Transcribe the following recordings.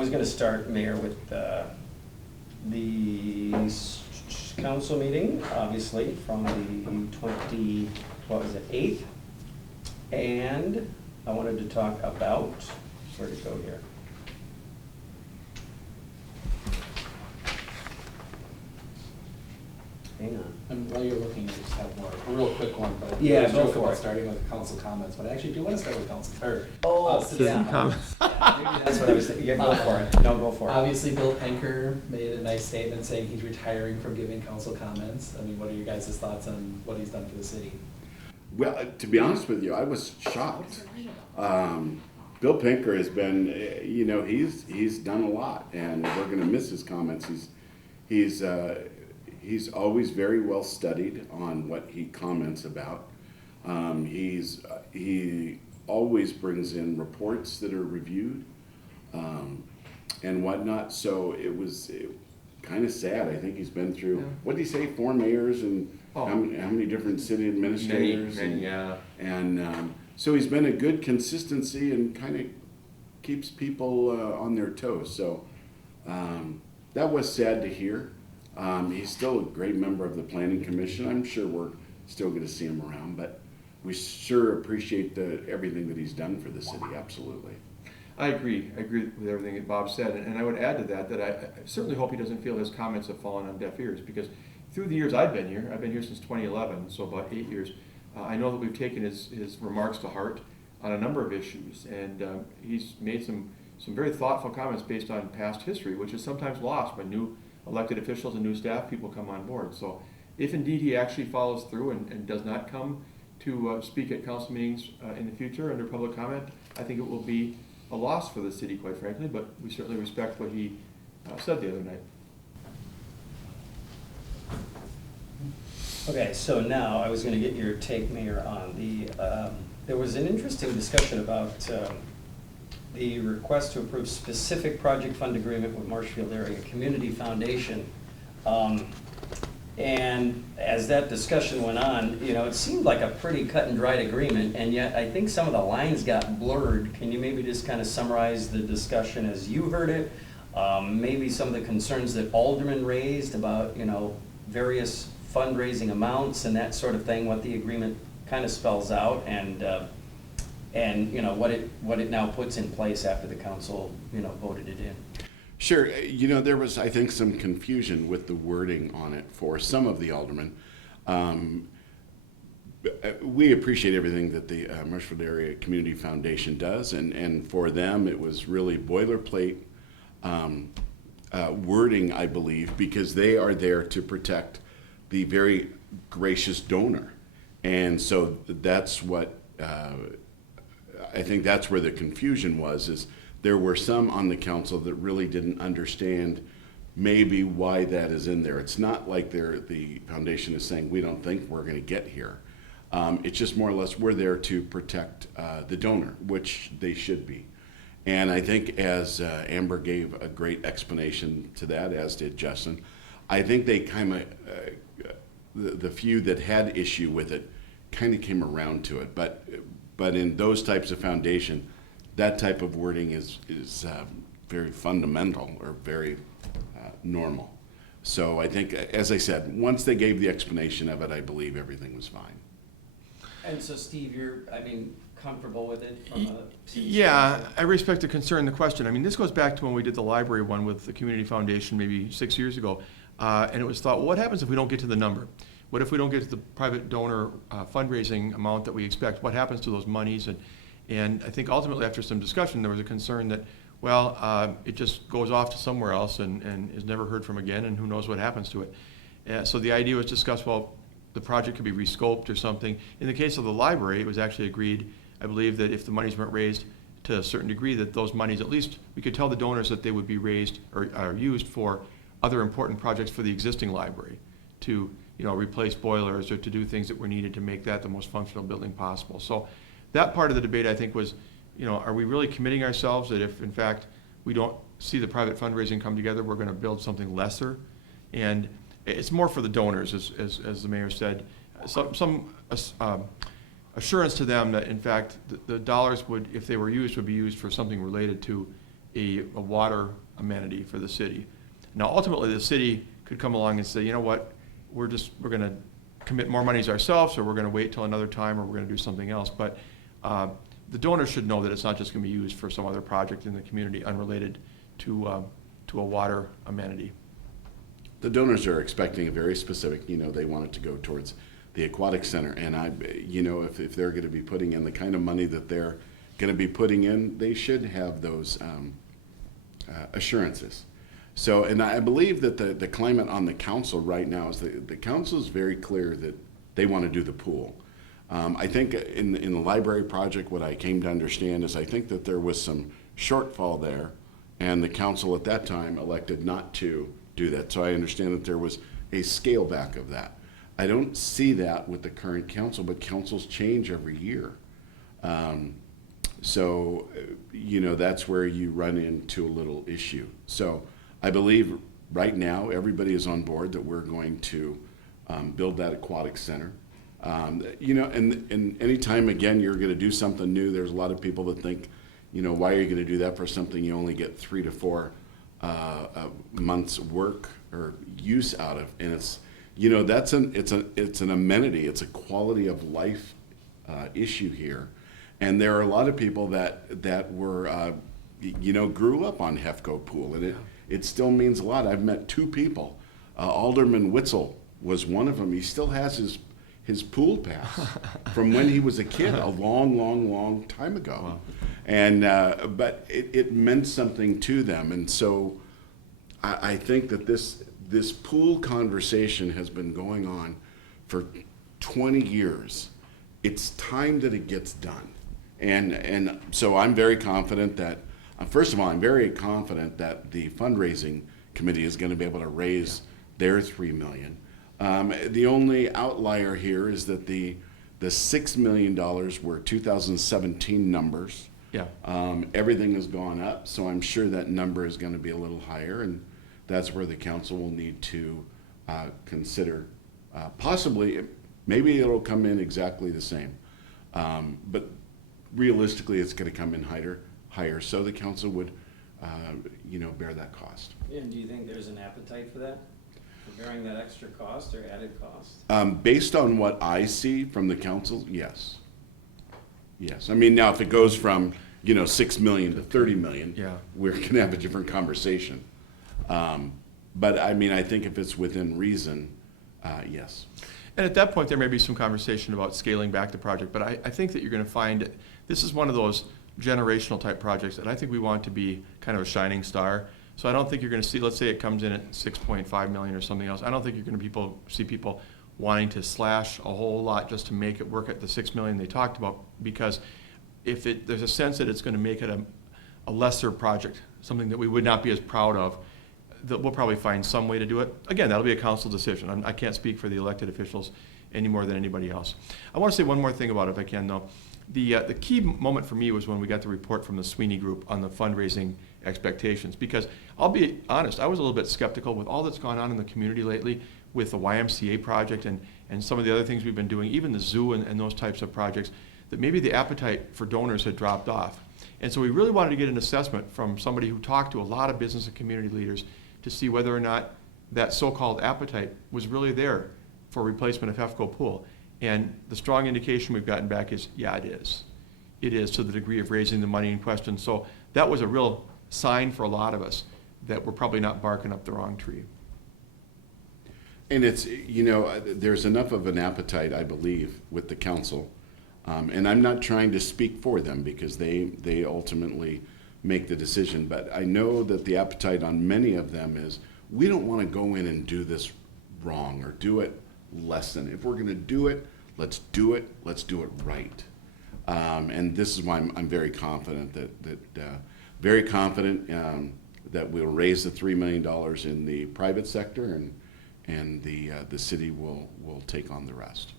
was going to start, Mayor, with the council meeting, obviously, from the 8th. And I wanted to talk about, where to go here? Hang on. And while you're looking, I just have more, a real quick one, but Yeah, let's go joke for about it. starting with council comments, but I actually do want to start with council, Citizen comments. That's what I was thinking. Yeah, go for it. No, go for it. Obviously, Bill Penker made a nice statement saying he's retiring from giving council comments. I mean, what are your guys' thoughts on what he's done for the city? Well, to be honest with you, I was shocked. Bill Pinker has been, he's done a lot, and we're going to miss his comments. He's always very well studied on what he comments about. He always brings in reports that are reviewed and whatnot. So it was kind of sad. I think he's been through, what did he say, 4 mayors and how many different city administrators? Many, yeah. And so he's been a good consistency and kind of keeps people on their toes. So that was sad to hear. He's still a great member of the Planning Commission. I'm sure we're still going to see him around, but we sure appreciate everything that he's done for the city, absolutely. I agree with everything that Bob said, and I would add to that I certainly hope he doesn't feel his comments have fallen on deaf ears, because through the years I've been here since 2011, so about 8 years, I know that we've taken his remarks to heart on a number of issues, and he's made some very thoughtful comments based on past history, which is sometimes lost when new elected officials and new staff people come on board. So if indeed he actually follows through and does not come to speak at council meetings in the future under public comment, I think it will be a loss for the city, quite frankly, but we certainly respect what he said the other night. Okay, so now I was going to get your take, Mayor, on there was an interesting discussion about the request to approve specific project fund agreement with Marshfield Area Community Foundation. And as that discussion went on, it seemed like a pretty cut and dried agreement, and yet I think some of the lines got blurred. Can you maybe just kind of summarize the discussion as you heard it? Maybe some of the concerns that aldermen raised about, various fundraising amounts and that sort of thing, what the agreement kind of spells out, and what it now puts in place after the council, voted it in. Sure. There was, I think, some confusion with the wording on it for some of the aldermen. We appreciate everything that the Marshfield Area Community Foundation does, and for them it was really boilerplate wording, I believe, because they are there to protect the very gracious donor. And so that's what, I think that's where the confusion was, is there were some on the council that really didn't understand maybe why that is in there. It's not like the foundation is saying, we don't think we're gonna get here. It's just more or less, we're there to protect the donor, which they should be. And I think as Amber gave a great explanation to that, as did Justin, I think they kind of, the few that had issue with it kind of came around to it. But in those types of foundation, that type of wording is very fundamental or very normal. So I think, as I said, once they gave the explanation of it, I believe everything was fine. And so, Steve, you're, comfortable with it from a... Yeah, I respect the concern, the question. This goes back to when we did the library one with the Community Foundation maybe 6 years ago. And it was thought, well, what happens if we don't get to the number? What if we don't get to the private donor fundraising amount that we expect? What happens to those monies? And I think ultimately after some discussion, there was a concern that, well, it just goes off to somewhere else and is never heard from again, and who knows what happens to it. So the idea was discussed, well, the project could be rescoped or something. In the case of the library, it was actually agreed, I believe, that if the monies weren't raised to a certain degree, that those monies, at least we could tell the donors that they would be raised or are used for other important projects for the existing library, to replace boilers or to do things that were needed to make that the most functional building possible. So that part of the debate, I think, was, are we really committing ourselves that if in fact we don't see the private fundraising come together, we're going to build something lesser? And it's more for the donors, as the mayor said, some assurance to them that in fact the dollars would, if they were used, would be used for something related to a water amenity for the city. Now, ultimately, the city could come along and say, you know what, we're going to commit more monies ourselves, or we're going to wait till another time, or we're going to do something else. But the donors should know that it's not just going to be used for some other project in the community unrelated to a water amenity. The donors are expecting a very specific, they want it to go towards the aquatic center. And if they're going to be putting in the kind of money that they're going to be putting in, they should have those assurances. So, and I believe that the climate on the council right now is the council is very clear that they want to do the pool. I think in the library project, what I came to understand is I think that there was some shortfall there, and the council at that time elected not to do that. So I understand that there was a scale back of that. I don't see that with the current council, but councils change every year. So that's where you run into a little issue. So I believe right now everybody is on board that we're going to build that aquatic center. And anytime, again, you're going to do something new, there's a lot of people that think, why are you going to do that for something you only get 3 to 4 months work or use out of? And it's, it's an amenity, it's a quality of life issue here. And there are a lot of people that were, grew up on Hefco Pool, and it still means a lot. I've met 2 people. Alderman Witzel was one of them. He still has his pool pass from when he was a kid, a long time ago. Wow. And but it meant something to them, and so I think that this pool conversation has been going on for 20 years. It's time that it gets done, and so I'm very confident that first of all, I'm very confident that the fundraising committee is going to be able to raise their $3 million. The only outlier here is that the $6 million were 2017 numbers. Yeah. Everything has gone up, so I'm sure that number is going to be a little higher, and that's where the council will need to consider possibly, maybe it'll come in exactly the same, but realistically, it's going to come in higher, so the council would, bear that cost. And do you think there's an appetite for that? For bearing that extra cost or added cost? Based on what I see from the council, yes. Yes. I mean, now if it goes from, 6 million to 30 million, Yeah. we're going to have a different conversation. But I mean, I think if it's within reason, yes. And at that point, there may be some conversation about scaling back the project, but I think that you're going to find this is one of those generational type projects that I think we want to be kind of a shining star. So I don't think you're going to see, let's say it comes in at 6.5 million or something else. I don't think you're going to see people wanting to slash a whole lot just to make it work at the 6 million they talked about, because if there's a sense that it's going to make it a lesser project, something that we would not be as proud of, that we'll probably find some way to do it. Again, that'll be a council decision. I can't speak for the elected officials any more than anybody else. I want to say one more thing about it, if I can, though. The key moment for me was when we got the report from the Sweeney Group on the fundraising expectations, because I'll be honest, I was a little bit skeptical with all that's gone on in the community lately with the YMCA project and some of the other things we've been doing, even the zoo and those types of projects, that maybe the appetite for donors had dropped off. And so we really wanted to get an assessment from somebody who talked to a lot of business and community leaders to see whether or not that so-called appetite was really there for replacement of Hefco Pool. And the strong indication we've gotten back is, yeah, it is. It is, to the degree of raising the money in question. So that was a real sign for a lot of us that we're probably not barking up the wrong tree. And it's, there's enough of an appetite, I believe, with the council. And I'm not trying to speak for them because they ultimately make the decision. But I know that the appetite on many of them is, we don't want to go in and do this wrong or do it less than. If we're going to do it, let's do it right. And this is why I'm very confident that we'll raise the $3 million in the private sector, and the city will take on the rest.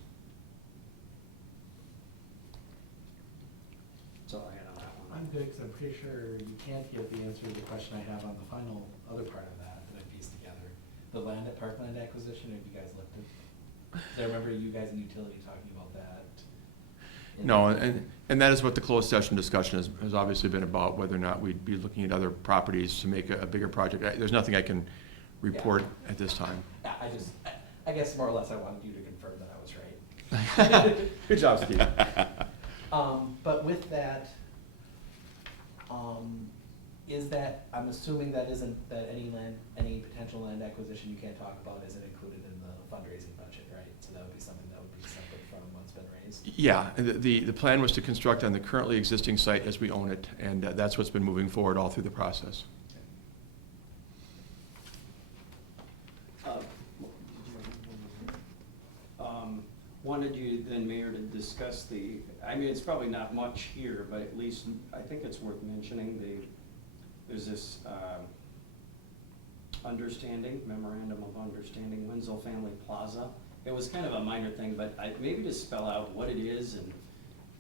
That's all I had on that one. I'm good, because I'm pretty sure you can't get the answer to the question I have on the final other part of that I pieced together. The land at Parkland acquisition, have you guys looked at? I remember you guys in utility talking about that. No, and that is what the closed session discussion has obviously been about, whether or not we'd be looking at other properties to make a bigger project. There's nothing I can report at this time. Yeah, I guess more or less I wanted you to confirm that I was right. Good job, Steve. But with that, is that, I'm assuming that isn't, that any potential land acquisition you can't talk about isn't included in the fundraising budget, right? So that would be something that would be separate from what's been raised? Yeah, and the plan was to construct on the currently existing site as we own it, and that's what's been moving forward all through the process. Wanted you then, Mayor, to discuss I mean, it's probably not much here, but at least I think it's worth mentioning, there's this memorandum of understanding, Winslow Family Plaza. It was kind of a minor thing, but maybe to spell out what it is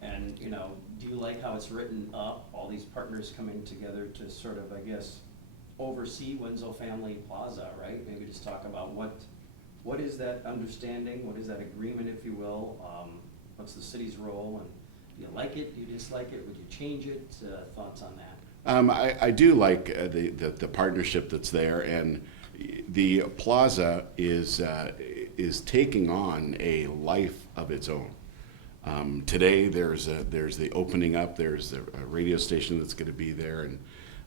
and you know, do you like how it's written up, all these partners coming together to sort of, I guess, oversee Winslow Family Plaza, right? Maybe just talk about what is that understanding, what is that agreement, if you will? What's the city's role, and do you like it, do you dislike it, would you change it? Thoughts on that? I do like the partnership that's there, and the plaza is taking on a life of its own. Today there's the opening up. There's a radio station that's going to be there, and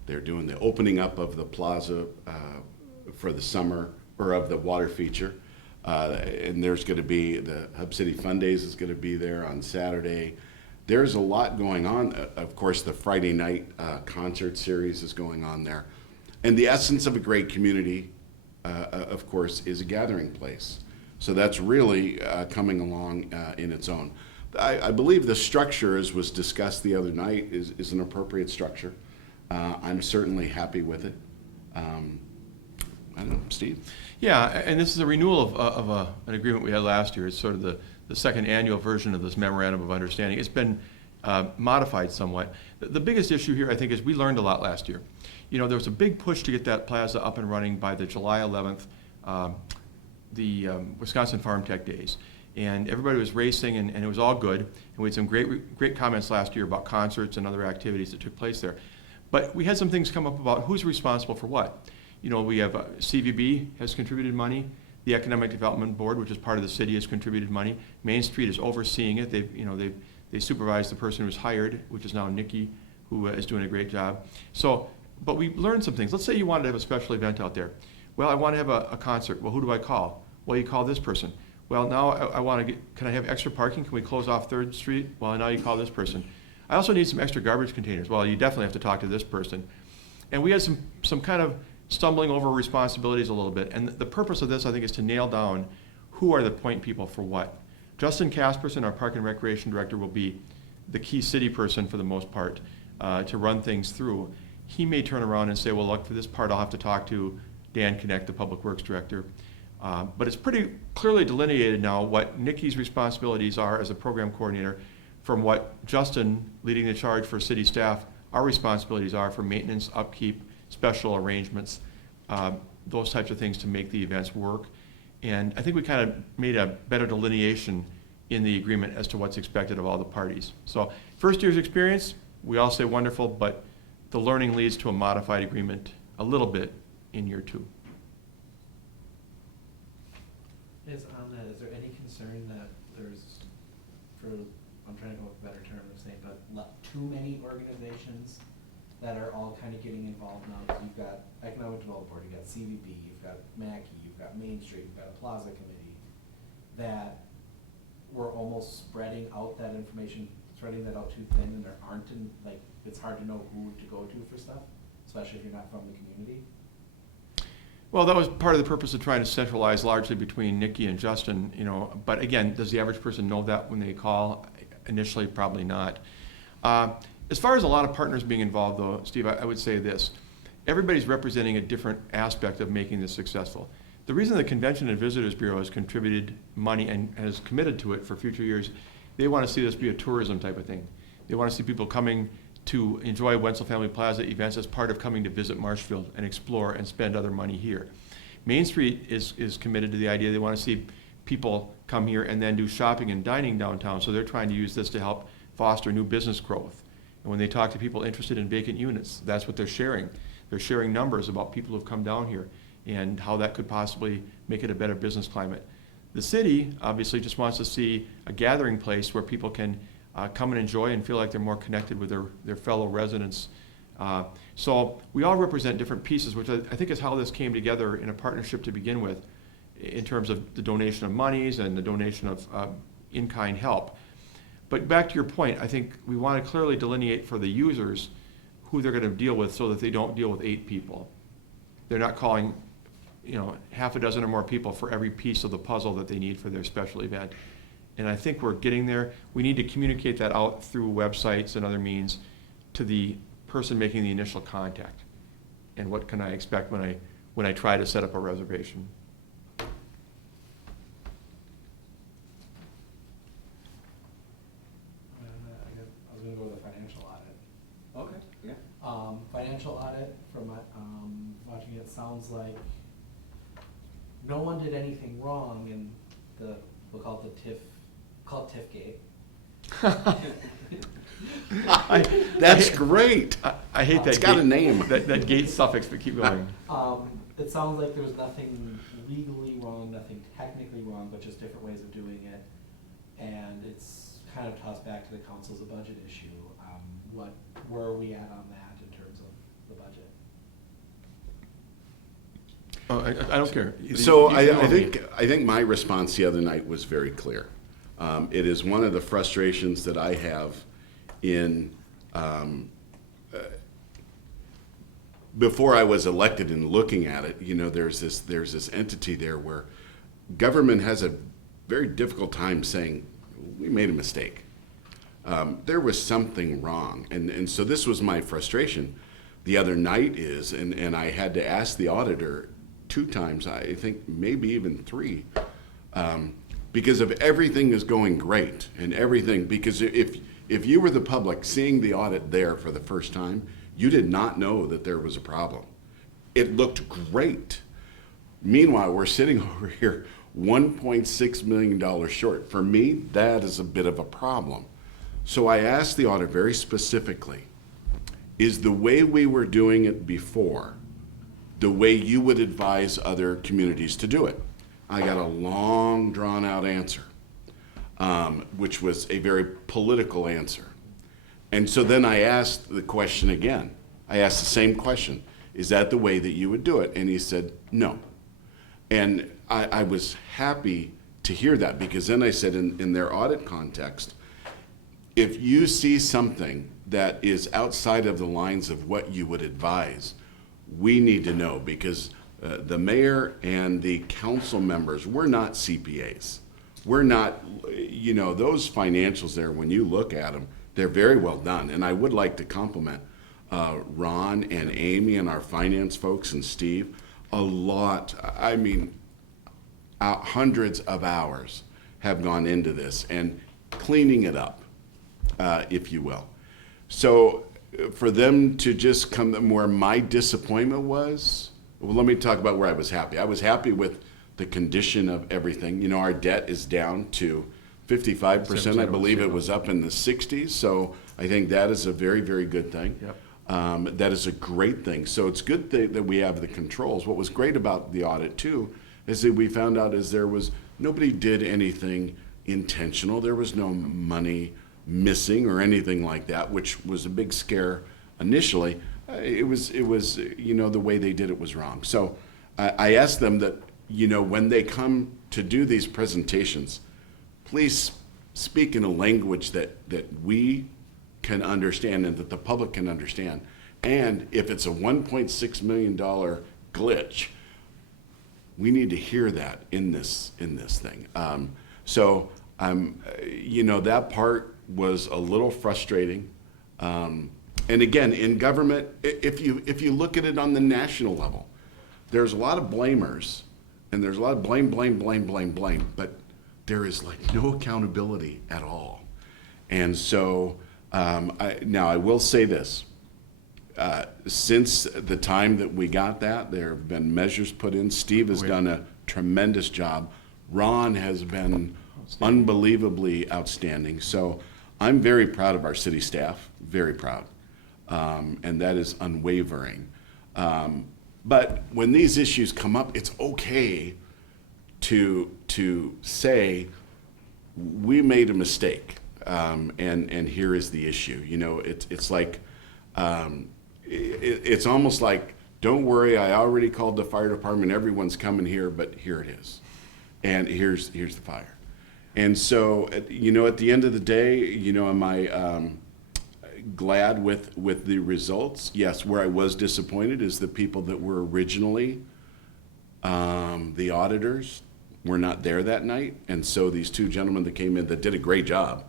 they're doing the opening up of the plaza for the summer, or of the water feature. And there's going to be the Hub City Fun Days is going to be there on Saturday. There's a lot going on. Of course, the Friday night concert series is going on there. And the essence of a great community, of course, is a gathering place. So that's really coming along in its own. I believe the structure, as was discussed the other night, is an appropriate structure. I'm certainly happy with it. I don't know, Steve? Yeah, and this is a renewal of an agreement we had last year. It's sort of the second annual version of this memorandum of understanding. It's been modified somewhat. The biggest issue here, I think, is we learned a lot last year. You know, there was a big push to get that plaza up and running by the July 11th, the Wisconsin Farm Tech Days. And everybody was racing, and it was all good. And we had some great comments last year about concerts and other activities that took place there. But we had some things come up about who's responsible for what. You know, we have CVB has contributed money. The Economic Development Board, which is part of the city, has contributed money. Main Street is overseeing it. They supervise the person who's hired, which is now Nikki, who is doing a great job. So, but we learned some things. Let's say you wanted to have a special event out there. Well, I want to have a concert. Well, who do I call? Well, you call this person. Well, now I want to can I have extra parking? Can we close off 3rd Street? Well, now you call this person. I also need some extra garbage containers. Well, you definitely have to talk to this person. And we had some kind of stumbling over responsibilities a little bit. And the purpose of this, I think, is to nail down who are the point people for what. Justin Casperson, our Park and Recreation Director, will be the key city person for the most part to run things through. He may turn around and say, well, look, for this part, I'll have to talk to Dan Connect, the Public Works Director. But it's pretty clearly delineated now what Nikki's responsibilities are as a program coordinator from what Justin, leading the charge for city staff, our responsibilities are for maintenance, upkeep, special arrangements, those types of things to make the events work. And I think we kind of made a better delineation in the agreement as to what's expected of all the parties. So first year's experience, we all say wonderful, but the learning leads to a modified agreement a little bit in year 2. Is there any concern that there's, I'm trying to come up with a better term of saying, but too many organizations that are all kind of getting involved now? Because you've got Economic Development Board, you've got CVB, you've got Mackey, you've got Main Street, you've got a Plaza Committee, that we're almost spreading out that information, spreading that out too thin, and there aren't, it's hard to know who to go to for stuff, especially if you're not from the community. Well, that was part of the purpose of trying to centralize largely between Nikki and Justin, you know. But again, does the average person know that when they call? Initially, probably not. As far as a lot of partners being involved, though, Steve, I would say this. Everybody's representing a different aspect of making this successful. The reason the Convention and Visitors Bureau has contributed money and has committed to it for future years, they want to see this be a tourism type of thing. They want to see people coming to enjoy Winslow Family Plaza events as part of coming to visit Marshfield and explore and spend other money here. Main Street is committed to the idea they want to see people come here and then do shopping and dining downtown, so they're trying to use this to help foster new business growth. And when they talk to people interested in vacant units, that's what they're sharing. They're sharing numbers about people who've come down here and how that could possibly make it a better business climate. The city obviously just wants to see a gathering place where people can come and enjoy and feel like they're more connected with their fellow residents. So we all represent different pieces, which I think is how this came together in a partnership to begin with, in terms of the donation of monies and the donation of in-kind help. But back to your point, I think we want to clearly delineate for the users who they're going to deal with so that they don't deal with 8 people. They're not calling, half a dozen or more people for every piece of the puzzle that they need for their special event. And I think we're getting there. We need to communicate that out through websites and other means to the person making the initial contact. And what can I expect when I try to set up a reservation? I was gonna go with a financial audit. Okay, yeah. Financial audit, from watching it, sounds like no one did anything wrong in we'll call it TIF gate. That's great. I hate that. It's got a gate- name. That gate suffix, but keep going. It sounds like there's nothing legally wrong, nothing technically wrong, but just different ways of doing it. And it's kind of tossed back to the council as a budget issue. Where are we at on that in terms of the budget? Oh, I don't care. So You tell I me. think my response the other night was very clear. It is one of the frustrations that I have in, before I was elected and looking at it, there's this entity there where government has a very difficult time saying, we made a mistake. There was something wrong. And so this was my frustration the other night and I had to ask the auditor 2 times, I think maybe even 3, because of everything is going great and everything, because if you were the public seeing the audit there for the first time, you did not know that there was a problem. It looked great. Meanwhile, we're sitting over here $1.6 million short. For me, that is a bit of a problem. So I asked the auditor very specifically, is the way we were doing it before the way you would advise other communities to do it? I got a long, drawn-out answer, which was a very political answer. And so then I asked the question again. I asked the same question. Is that the way that you would do it? And he said, no. And I was happy to hear that, because then I said in their audit context, if you see something that is outside of the lines of what you would advise, we need to know, because the mayor and the council members, we're not CPAs. We're not, those financials there, when you look at them, they're very well done. And I would like to compliment Ron and Amy and our finance folks and Steve a lot. I mean, hundreds of hours have gone into this and cleaning it up, if you will. So for them to just come where my disappointment was, well, let me talk about where I was happy. I was happy with the condition of everything. Our debt is down to 55%. I believe it was up in the 60s. So I think that is a very, very good thing. Yep. That is a great thing. So it's good that we have the controls. What was great about the audit too is that we found out nobody did anything intentional. There was no money missing or anything like that, which was a big scare initially. It was the way they did it was wrong. So I asked them that, when they come to do these presentations, please speak in a language that we can understand and that the public can understand. And if it's a $1.6 million glitch, we need to hear that in this thing. That part was a little frustrating. And again, in government, if you look at it on the national level, there's a lot of blamers, and there's a lot of blame, but there is no accountability at all. And so, I will say this. Since the time that we got that, there have been measures put in. Steve has done a tremendous job Ron has been unbelievably outstanding. So I'm very proud of our city staff, very proud. And that is unwavering. But when these issues come up, it's okay to say, we made a mistake, and here is the issue. You know, it's like, it's almost like, don't worry, I already called the fire department, everyone's coming here, but here it is. And here's the fire. And so, you know, at the end of the day, you know, am I glad with the results? Yes. Where I was disappointed is the people that were originally the auditors were not there that night. And so these two gentlemen that came in that did a great job,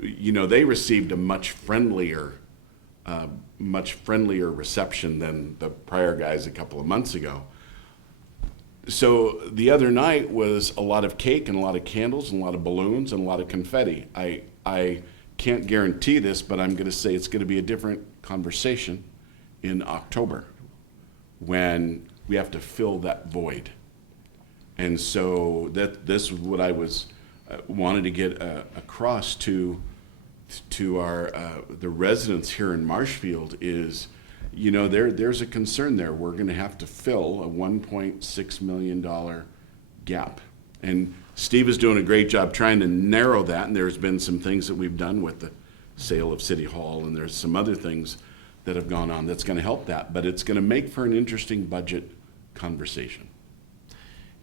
you know, they received a much friendlier reception than the prior guys a couple of months ago. So the other night was a lot of cake and a lot of candles and a lot of balloons and a lot of confetti. I can't guarantee this, but I'm going to say it's going to be a different conversation in October when we have to fill that void. And so this is what I was wanted to get across to our the residents here in Marshfield is, you know, there's a concern there. We're going to have to fill a $1.6 million gap. And Steve is doing a great job trying to narrow that, and there's been some things that we've done with the sale of City Hall, and there's some other things that have gone on that's going to help that, but it's going to make for an interesting budget conversation.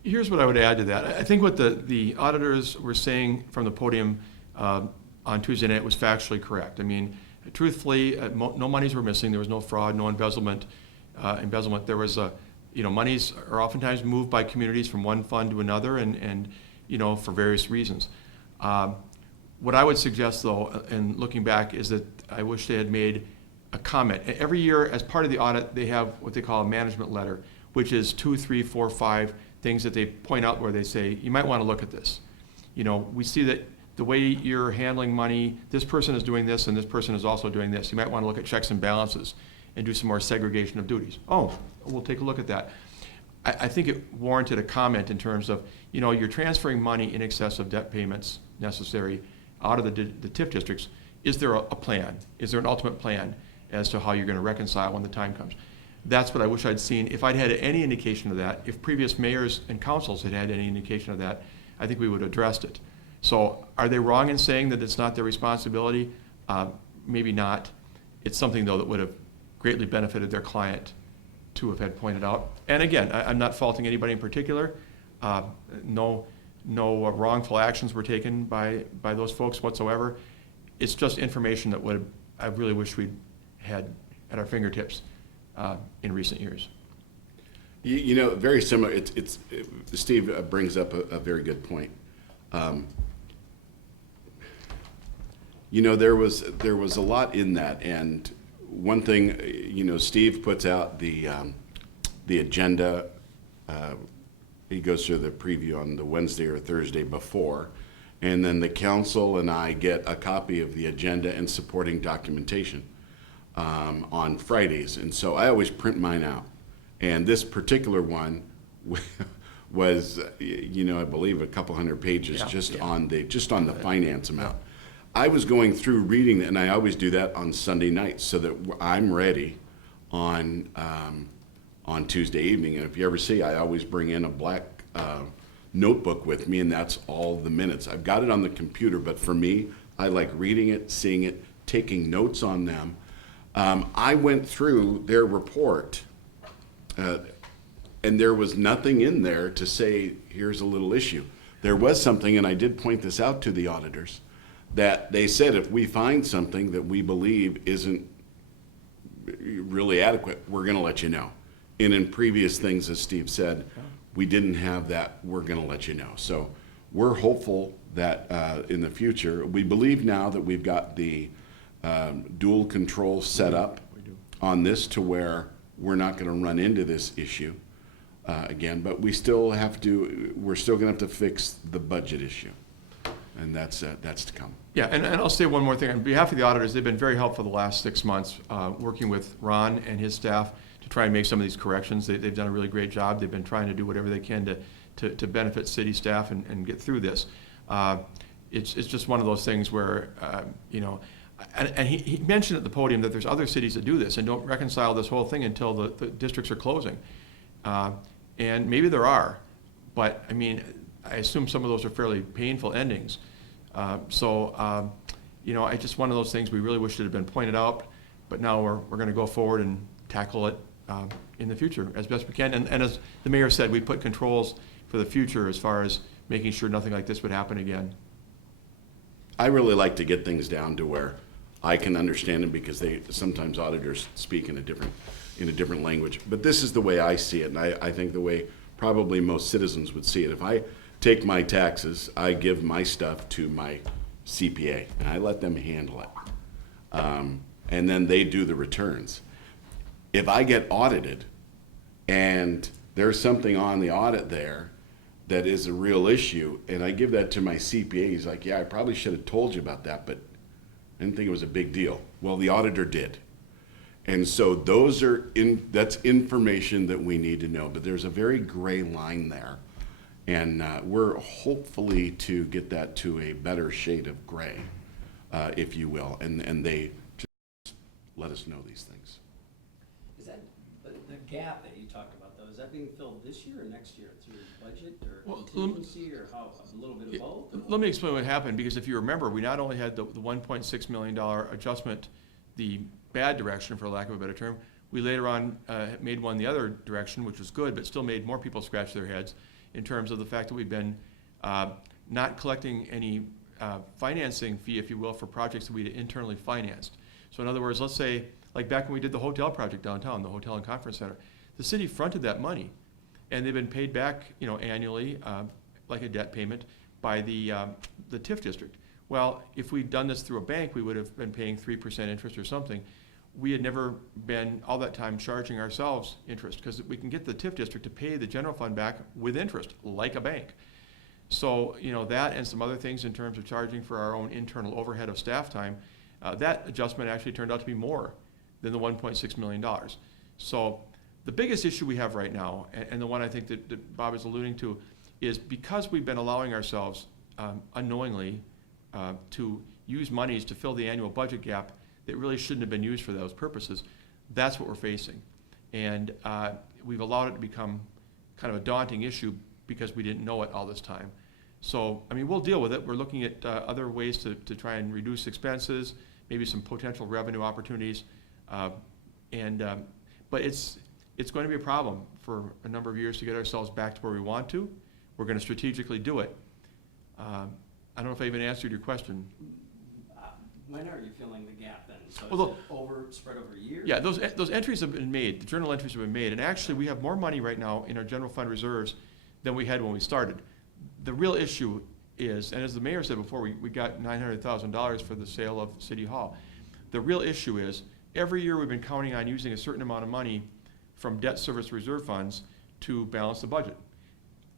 Here's what I would add to that. I think what the auditors were saying from the podium on Tuesday night was factually correct. I mean, truthfully, no monies were missing. There was no fraud, no embezzlement. There was monies are oftentimes moved by communities from one fund to another, and you know, for various reasons. What I would suggest, though, and looking back, is that I wish they had made a comment. Every year, as part of the audit, they have what they call a management letter, which is 2, 3, 4, 5 things that they point out where they say, you might want to look at this. You know, we see that the way you're handling money, this person is doing this and this person is also doing this. You might want to look at checks and balances and do some more segregation of duties. Oh, we'll take a look at that. I think it warranted a comment in terms of, you know, you're transferring money in excess of debt payments necessary out of the TIF districts. Is there a plan? Is there an ultimate plan as to how you're going to reconcile when the time comes? That's what I wish I'd seen. If I'd had any indication of that, if previous mayors and councils had had any indication of that, I think we would have addressed it. So are they wrong in saying that it's not their responsibility? Maybe not. It's something, though, that would have greatly benefited their client to have had pointed out. And again, I'm not faulting anybody in particular. No wrongful actions were taken by those folks whatsoever. It's just information that I really wish we'd had at our fingertips in recent years. You know, very similar. Steve brings up a very good point. You know, there was a lot in that, and one thing, you know, Steve puts out the agenda. He goes through the preview on the Wednesday or Thursday before, and then the council and I get a copy of the agenda and supporting documentation on Fridays, and so I always print mine out. And this particular one was, you know, I believe a couple hundred pages on the finance amount. I was going through reading it, and I always do that on Sunday nights so that I'm ready on Tuesday evening. And if you ever see, I always bring in a black notebook with me, and that's all the minutes. I've got it on the computer, but for me, I like reading it, seeing it, taking notes on them. I went through their report, and there was nothing in there to say, here's a little issue. There was something, and I did point this out to the auditors, that they said if we find something that we believe isn't really adequate, we're going to let you know. And in previous things, as Steve said, we didn't have that, we're going to let you know. So we're hopeful that in the future, we believe now that we've got the dual control set up on this to where we're not going to run into this issue again, but we're still going to have to fix the budget issue. And that's to come. Yeah, and I'll say one more thing. On behalf of the auditors, they've been very helpful the last 6 months, working with Ron and his staff to try and make some of these corrections. They've done a really great job. They've been trying to do whatever they can to benefit city staff and get through this. It's just one of those things where, you know, and he mentioned at the podium that there's other cities that do this and don't reconcile this whole thing until the districts are closing. And maybe there are, but I mean, I assume some of those are fairly painful endings. You know, it's just one of those things we really wish it had been pointed out, but now we're going to go forward and tackle it in the future as best we can. And as the mayor said, we put controls for the future as far as making sure nothing like this would happen again. I really like to get things down to where I can understand them, because sometimes auditors speak in a different language. But this is the way I see it, and I think the way probably most citizens would see it. If I take my taxes, I give my stuff to my CPA, and I let them handle it. And then they do the returns. If I get audited and there's something on the audit there that is a real issue, and I give that to my CPA, he's like, yeah, I probably should have told you about that, but I didn't think it was a big deal. Well, the auditor did. And so that's information that we need to know, but there's a very gray line there. And we're hopefully to get that to a better shade of gray, if you will, and they just let us know these things. Is that, the gap that you talked about though, is that being filled this year or next year through budget or contingency or how, a little bit of both? Let me explain what happened, because if you remember, we not only had the $1.6 million adjustment, the bad direction, for lack of a better term, we later on made one the other direction, which was good, but still made more people scratch their heads in terms of the fact that we've been not collecting any financing fee, if you will, for projects that we had internally financed. So in other words, let's say, like back when we did the hotel project downtown, the hotel and conference center, the city fronted that money, and they've been paid back, you know, annually, like a debt payment, by the TIF district. Well, if we'd done this through a bank, we would have been paying 3% interest or something. We had never been, all that time, charging ourselves interest, because we can get the TIF district to pay the general fund back with interest, like a bank. So, you know, that and some other things in terms of charging for our own internal overhead of staff time, that adjustment actually turned out to be more than the $1.6 million. So the biggest issue we have right now, and the one I think that Bob is alluding to, is because we've been allowing ourselves unknowingly to use monies to fill the annual budget gap that really shouldn't have been used for those purposes. That's what we're facing. And we've allowed it to become kind of a daunting issue because we didn't know it all this time. So, I mean, we'll deal with it. We're looking at other ways to try and reduce expenses, maybe some potential revenue opportunities. But it's going to be a problem for a number of years to get ourselves back to where we want to. We're going to strategically do it. I don't know if I even answered your question. When are you filling the gap then? So Well, is it spread over years? Yeah, those entries have been made, the journal entries have been made, and actually we have more money right now in our general fund reserves than we had when we started. The real issue is, and as the mayor said before, we got $900,000 for the sale of City Hall. The real issue is, every year we've been counting on using a certain amount of money from debt service reserve funds to balance the budget.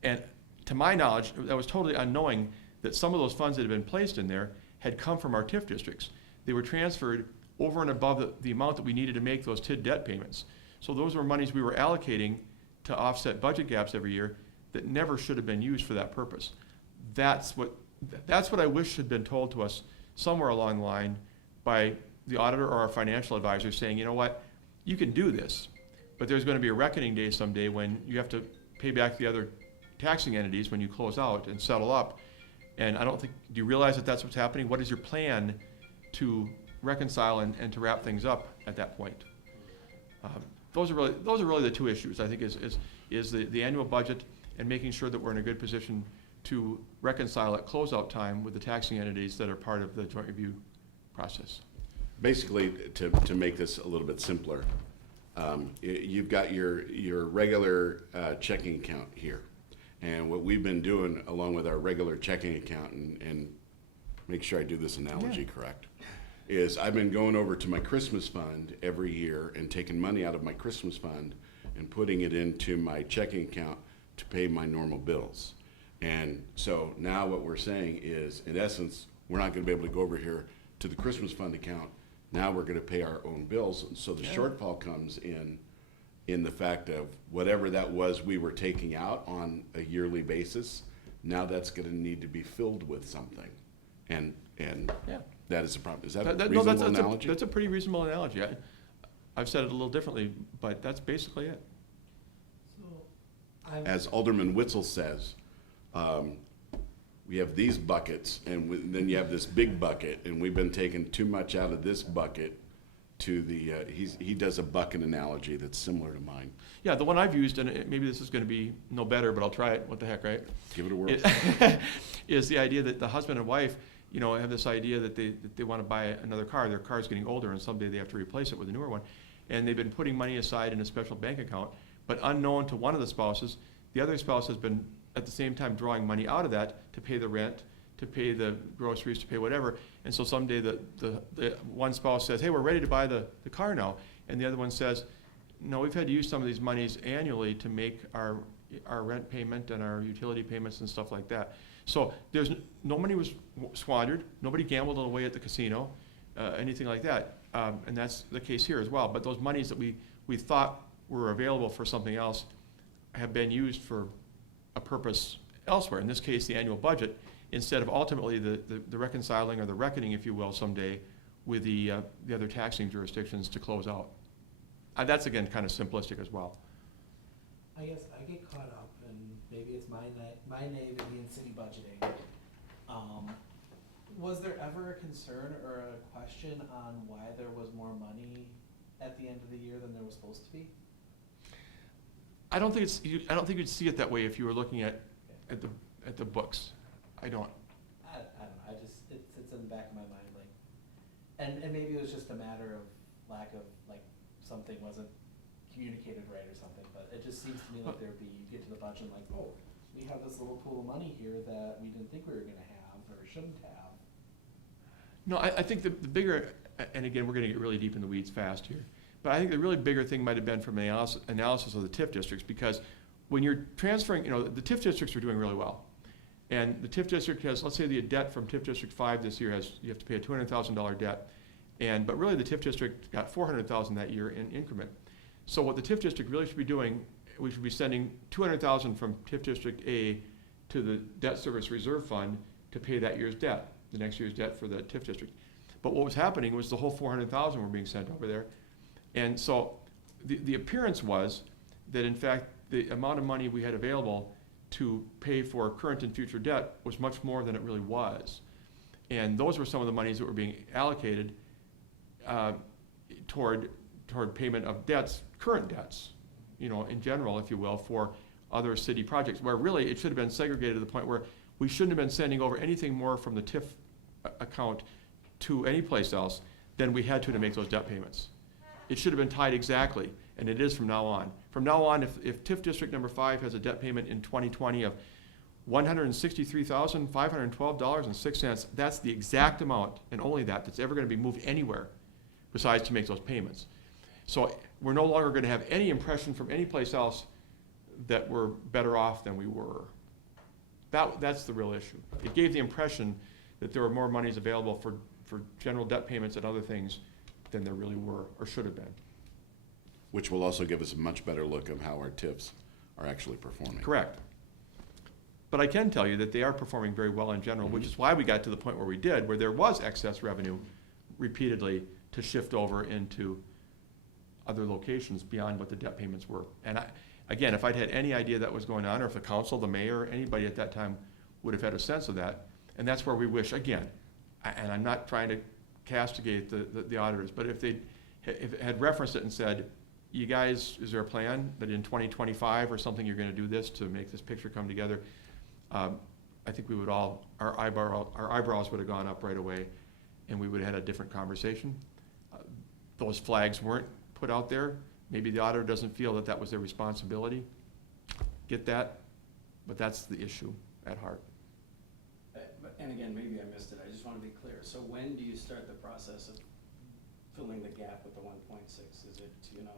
And to my knowledge, I was totally unknowing that some of those funds that had been placed in there had come from our TIF districts. They were transferred over and above the amount that we needed to make those TID debt payments. So those were monies we were allocating to offset budget gaps every year that never should have been used for that purpose. That's what I wish had been told to us somewhere along the line by the auditor or our financial advisor, saying, you know what, you can do this, but there's going to be a reckoning day someday when you have to pay back the other taxing entities when you close out and settle up. And I don't think, do you realize that that's what's happening? What is your plan to reconcile and to wrap things up at that point? Those are really the two issues, I think, is the annual budget and making sure that we're in a good position to reconcile at closeout time with the taxing entities that are part of the joint review process. Basically, to make this a little bit simpler, you've got your regular checking account here. And what we've been doing along with our regular checking account, and make sure I do this analogy correct, is I've been going over to my Christmas fund every year and taking money out of my Christmas fund and putting it into my checking account to pay my normal bills. And so now what we're saying is, in essence, we're not going to be able to go over here to the Christmas fund account. Now we're going to pay our own bills. So the shortfall comes in in the fact of whatever that was we were taking out on a yearly basis, now that's gonna need to be filled with something. And Yeah. that is a problem. Is that a No, reasonable that's analogy? that's a pretty reasonable analogy. I've said it a little differently, but that's basically it. So, I'm. As Alderman Witzel says, we have these buckets, and then you have this big bucket, and we've been taking too much out of this bucket to the, he does a bucket analogy that's similar to mine. Yeah, the one I've used, and maybe this is gonna be no better, but I'll try it, what the heck, right? Give it a whirl. Is the idea that the husband and wife, have this idea that they wanna buy another car. Their car's getting older, and someday they have to replace it with a newer one. And they've been putting money aside in a special bank account, but unknown to one of the spouses, the other spouse has been at the same time drawing money out of that to pay the rent, to pay the groceries, to pay whatever. And so someday the one spouse says, hey, we're ready to buy the car now. And the other one says, no, we've had to use some of these monies annually to make our rent payment and our utility payments and stuff like that. So no money was squandered, nobody gambled it away at the casino, anything like that. And that's the case here as well. But those monies that we thought were available for something else have been used for a purpose elsewhere. In this case, the annual budget, instead of ultimately the reconciling or the reckoning, if you will, someday with the other taxing jurisdictions to close out. That's again kind of simplistic as well. I guess I get caught up, and maybe it's my naivety in city budgeting. Was there ever a concern or a question on why there was more money at the end of the year than there was supposed to be? I don't think you'd see it that way if you were looking at the books. I don't. I don't know, it sits in the back of my mind, like, and maybe it was just a matter of lack of, like, something wasn't communicated right or something, but it just seems to me like there'd be, you get to the budget and like, oh, we have this little pool of money here that we didn't think we were gonna have or shouldn't have. No, I think the bigger, and again, we're gonna get really deep in the weeds fast here, but I think the really bigger thing might have been from an analysis of the TIF districts, because when you're transferring, the TIF districts are doing really well. And the TIF district has, let's say the debt from TIF District 5 this year you have to pay a $200,000 debt. But really the TIF district got $400,000 that year in increment. So what the TIF district really should be doing, we should be sending $200,000 from TIF District A to the debt service reserve fund to pay that year's debt, the next year's debt for the TIF district. But what was happening was the whole $400,000 were being sent over there. And so the appearance was that in fact the amount of money we had available to pay for current and future debt was much more than it really was. And those were some of the monies that were being allocated toward payment of debts, current debts, in general, if you will, for other city projects, where really it should have been segregated to the point where we shouldn't have been sending over anything more from the TIF account to any place else than we had to make those debt payments. It should have been tied exactly, and it is from now on. From now on, if TIF District number 5 has a debt payment in 2020 of $163,512.06, that's the exact amount, and only that's ever going to be moved anywhere besides to make those payments. So we're no longer going to have any impression from any place else that we're better off than we were. That's the real issue. It gave the impression that there were more monies available for general debt payments and other things than there really were or should have been. Which will also give us a much better look of how our TIFs are actually performing. Correct. But I can tell you that they are performing very well in general, which is why we got to the point where we did, where there was excess revenue repeatedly to shift over into other locations beyond what the debt payments were. And again, if I'd had any idea that was going on, or if the council, the mayor, anybody at that time would have had a sense of that, and that's where we wish, again, and I'm not trying to castigate the auditors, but if they had referenced it and said, you guys, is there a plan that in 2025 or something you're going to do this to make this picture come together? I think we would all, our eyebrows would have gone up right away, and we would have had a different conversation. Those flags weren't put out there. Maybe the auditor doesn't feel that that was their responsibility. Get that? But that's the issue at heart. And again, maybe I missed it, I just want to be clear. So when do you start the process of filling the gap with the 1.6? Is it,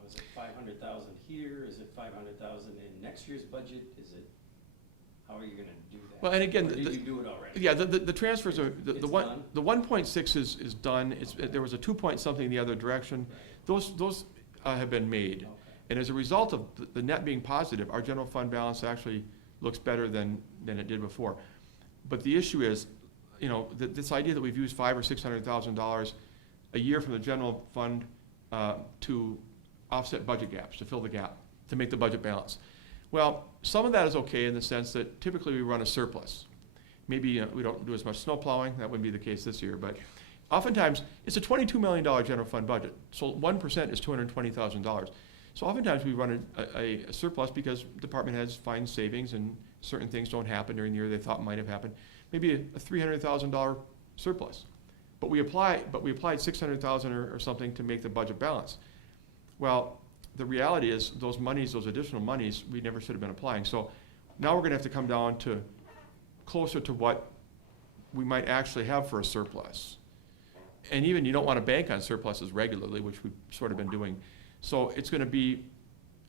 is it 500,000 here? Is it 500,000 in next year's budget? Is it, how are you going to do that? Well, and again, or did you do it already? Yeah, the transfers are, the It's one, done? the 1.6 is done. There was a 2 point something the other direction. Right. Those have been made. Okay. And as a result of the net being positive, our general fund balance actually looks better than it did before. But the issue is, this idea that we've used $500,000 or $600,000 a year from the general fund to offset budget gaps, to fill the gap, to make the budget balance. Well, some of that is okay in the sense that typically we run a surplus. Maybe we don't do as much snow plowing, that wouldn't be the case this year, but oftentimes it's a $22 million general fund budget, so 1% is $220,000. So oftentimes we run a surplus because department heads find savings and certain things don't happen during the year they thought might have happened. Maybe a $300,000 surplus. But we applied $600,000 or something to make the budget balance. Well, the reality is those additional monies, we never should have been applying. So now we're going to have to come down to closer to what we might actually have for a surplus. And even you don't want to bank on surpluses regularly, which we've sort of been doing. So it's going to be,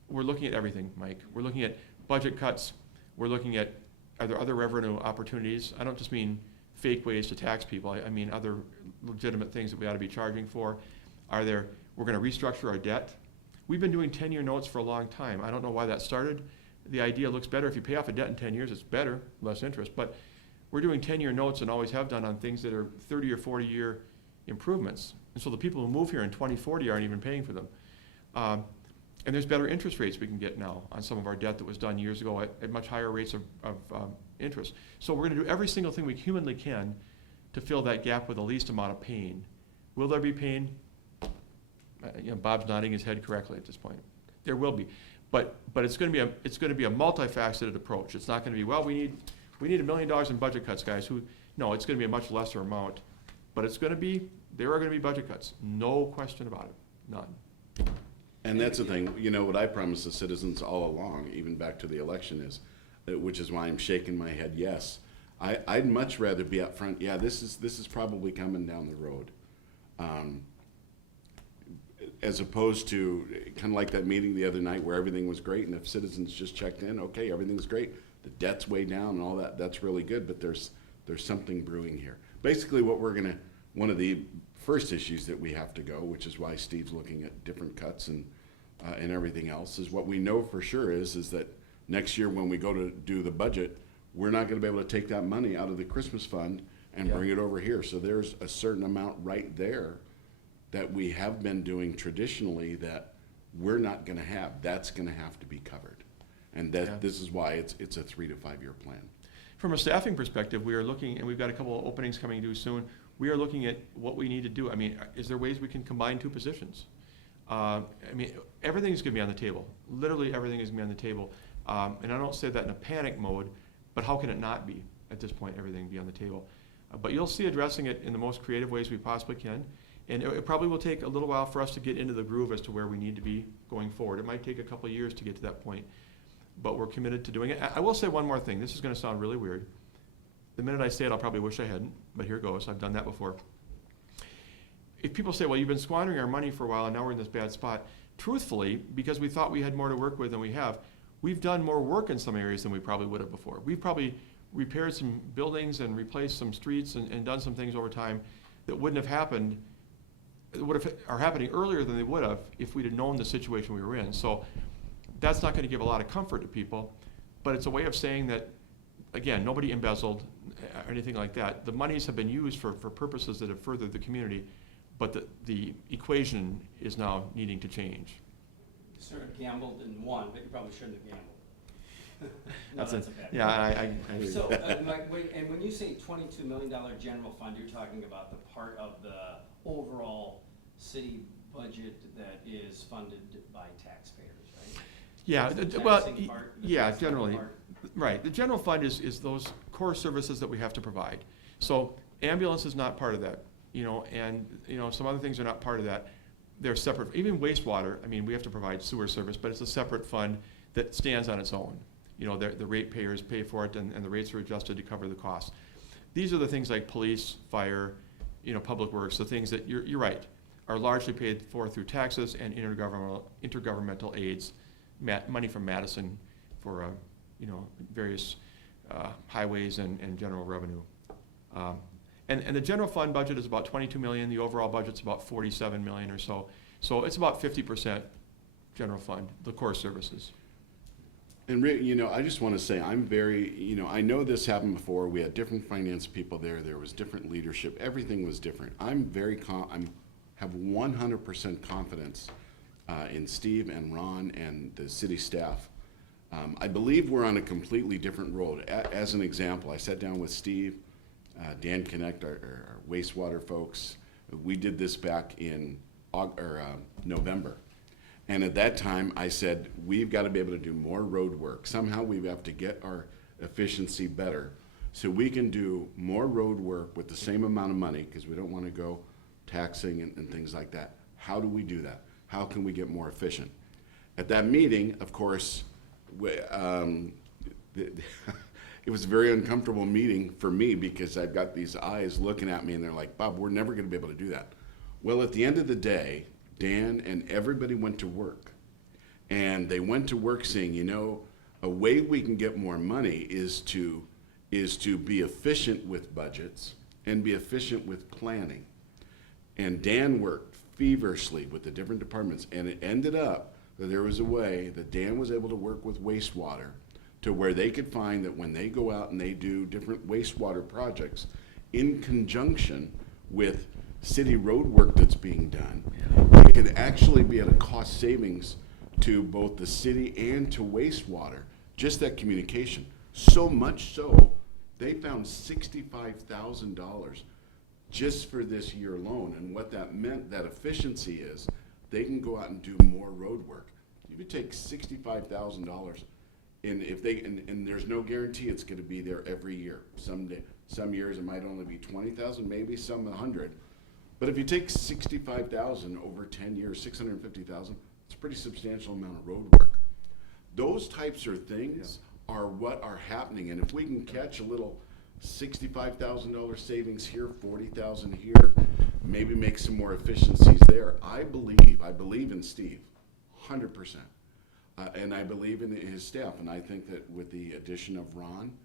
we're looking at everything, Mike. We're looking at budget cuts. We're looking at, are there other revenue opportunities? I don't just mean fake ways to tax people. I mean other legitimate things that we ought to be charging for. We're going to restructure our debt. We've been doing 10-year notes for a long time. I don't know why that started. The idea looks better. If you pay off a debt in 10 years, it's better, less interest. But we're doing 10-year notes and always have done on things that are 30 or 40-year improvements. And so the people who move here in 2040 aren't even paying for them. And there's better interest rates we can get now on some of our debt that was done years ago at much higher rates of interest. So we're going to do every single thing we humanly can to fill that gap with the least amount of pain. Will there be pain? Bob's nodding his head correctly at this point. There will be, but it's going to be a multifaceted approach. It's not going to be, well, we need $1 million in budget cuts, guys. No, it's going to be a much lesser amount, but there are going to be budget cuts. No question about it. None. And that's the thing, what I promised the citizens all along, even back to the election which is why I'm shaking my head, yes. I'd much rather be up front, yeah, this is probably coming down the road. As opposed to kind of like that meeting the other night where everything was great, and if citizens just checked in, okay, everything's great, the debt's way down and all that, that's really good, but there's something brewing here. Basically one of the first issues that we have to go, which is why Steve's looking at different cuts and everything else, is what we know for sure is that next year when we go to do the budget, we're not going to be able to take that money out of the Christmas fund and bring it over here. So there's a certain amount right there that we have been doing traditionally that we're not going to have. That's going to have to be covered. And this is why it's a 3 to 5 year plan. From a staffing perspective, we are looking, and we've got a couple of openings coming due soon. We are looking at what we need to do. I mean, is there ways we can combine two positions? Everything's going to be on the table. Literally everything is going to be on the table. And I don't say that in a panic mode, but how can it not be at this point, everything be on the table? But you'll see addressing it in the most creative ways we possibly can. And it probably will take a little while for us to get into the groove as to where we need to be going forward. It might take a couple of years to get to that point, but we're committed to doing it. I will say one more thing. This is going to sound really weird. The minute I say it, I'll probably wish I hadn't, but here goes. I've done that before. If people say, well, you've been squandering our money for a while and now we're in this bad spot, truthfully, because we thought we had more to work with than we have, we've done more work in some areas than we probably would have before. We've probably repaired some buildings and replaced some streets and done some things over time that wouldn't have happened, are happening earlier than they would have if we'd have known the situation we were in. So that's not going to give a lot of comfort to people, but it's a way of saying that, again, nobody embezzled or anything like that. The monies have been used for purposes that have furthered the community, but the equation is now needing to change. You sort of gambled and won, but you probably shouldn't have gambled. No, That's that's it. a bad Yeah, I So, Mike, wait, and when you say $22 million general fund, you're talking about the part of the overall city budget that is funded by taxpayers, right? Yeah, That's the well, taxing part, the yeah, taxing generally, part. right. The general fund is those core services that we have to provide. So ambulance is not part of that, and some other things are not part of that. They're separate. Even wastewater, we have to provide sewer service, but it's a separate fund that stands on its own. The ratepayers pay for it, and the rates are adjusted to cover the costs. These are the things like police, fire, public works, the things that you're right, are largely paid for through taxes and intergovernmental aids, money from Madison for various highways and general revenue. And the general fund budget is about $22 million. The overall budget's about $47 million or so. So it's about 50% general fund, the core services. And I just want to say, I'm very, I know this happened before. We had different finance people there. There was different leadership. Everything was different. Have 100% confidence in Steve and Ron and the city staff. I believe we're on a completely different road. As an example, I sat down with Steve, Dan Connect, our wastewater folks. We did this back in November. And at that time, I said, we've got to be able to do more road work. Somehow we have to get our efficiency better so we can do more road work with the same amount of money, because we don't want to go taxing and things like that. How do we do that? How can we get more efficient? At that meeting, of course, it was a very uncomfortable meeting for me, because I've got these eyes looking at me and they're like, Bob, we're never going to be able to do that. Well, at the end of the day, Dan and everybody went to work. And they went to work saying, a way we can get more money is to be efficient with budgets and be efficient with planning. And Dan worked feverishly with the different departments, and it ended up that there was a way that Dan was able to work with wastewater to where they could find that when they go out and they do different wastewater projects in conjunction with city road work that's being done, it can actually be at a cost savings to both the city and to wastewater, just that communication. So much so, they found $65,000 just for this year alone. And what that meant, that efficiency is, they can go out and do more road work. You could take $65,000, and there's no guarantee it's going to be there every year. Some years it might only be 20,000, maybe some 100. But if you take 65,000 over 10 years, 650,000, it's a pretty substantial amount of road work. Those types of things are what are happening, and if we can catch a little $65,000 savings here, 40,000 here, maybe make some more efficiencies there. I believe in Steve, 100%, and I believe in his staff. And I think that with the addition of Ron,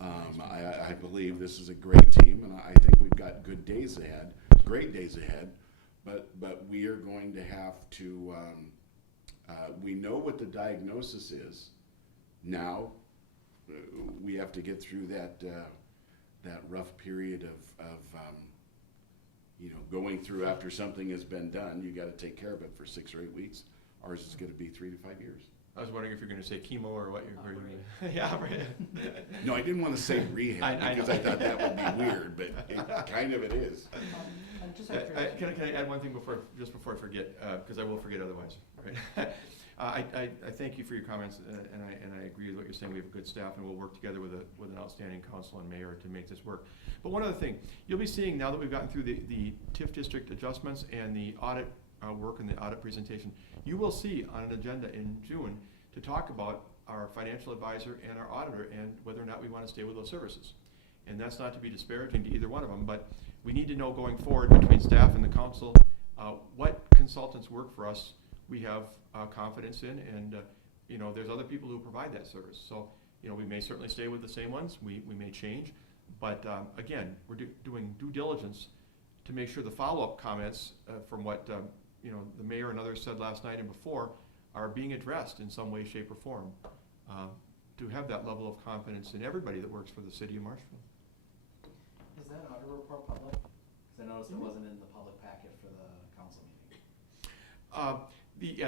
I believe this is a great team, and I think we've got good days ahead, great days ahead. But we are going to have to. We know what the diagnosis is. Now we have to get through that rough period of going through after something has been done. You got to take care of it for 6 or 8 weeks. Ours is going to be 3 to 5 years. I was wondering if you're going to say chemo or what you're going to. Yeah, right. No, I didn't want to say rehab because I thought that would be weird, but it is. I'm just Can I add one thing before I forget, because I will forget otherwise. Right? I thank you for your comments, and I agree with what you're saying. We have a good staff, and we'll work together with an outstanding council and mayor to make this work. But one other thing, you'll be seeing now that we've gotten through the TIF district adjustments and the audit work and the audit presentation, you will see on an agenda in June to talk about our financial advisor and our auditor and whether or not we want to stay with those services. And that's not to be disparaging to either one of them, but we need to know going forward between staff and the council what consultants work for us we have confidence in, and there's other people who provide that service. So we may certainly stay with the same ones, we may change, but again, we're doing due diligence to make sure the follow-up comments from what the mayor and others said last night and before are being addressed in some way, shape, or form, to have that level of confidence in everybody that works for the city of Marshfield. Is that audit report public? Because I noticed it wasn't in the public packet for the council meeting.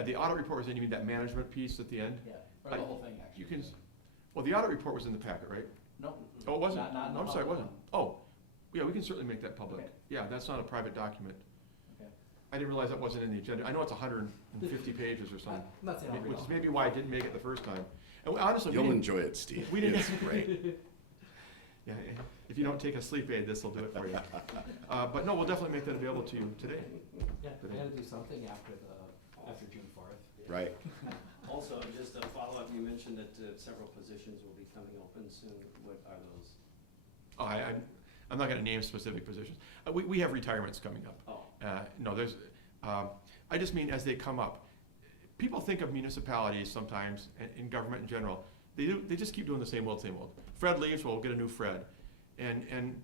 The audit report was in, you mean that management piece at the end? Yeah, or the whole thing, actually. You can, well, the audit report was in the packet, right? No. Oh, it wasn't? Not in the I'm sorry, it public wasn't. Oh, yeah, we can certainly make that public. Okay. Yeah, that's not a private document. Okay. I didn't realize that wasn't in the agenda. I know it's 150 pages or something, I'm not saying which is maybe why I didn't make it the first time. And honestly, You'll enjoy it, Steve. we didn't- It's great. Yeah, if you don't take a sleep aid, this will do it for you. But no, we'll definitely make that available to you today. Yeah, we gotta do something after June 4th. Right. Also, just a follow-up, you mentioned that several positions will be coming open soon. What are those? Oh, I'm not gonna name specific positions. We have retirements coming up. Oh. No, there's, I just mean as they come up. People think of municipalities sometimes, and in government in general, they just keep doing the same old, same old. Fred leaves, well, we'll get a new Fred.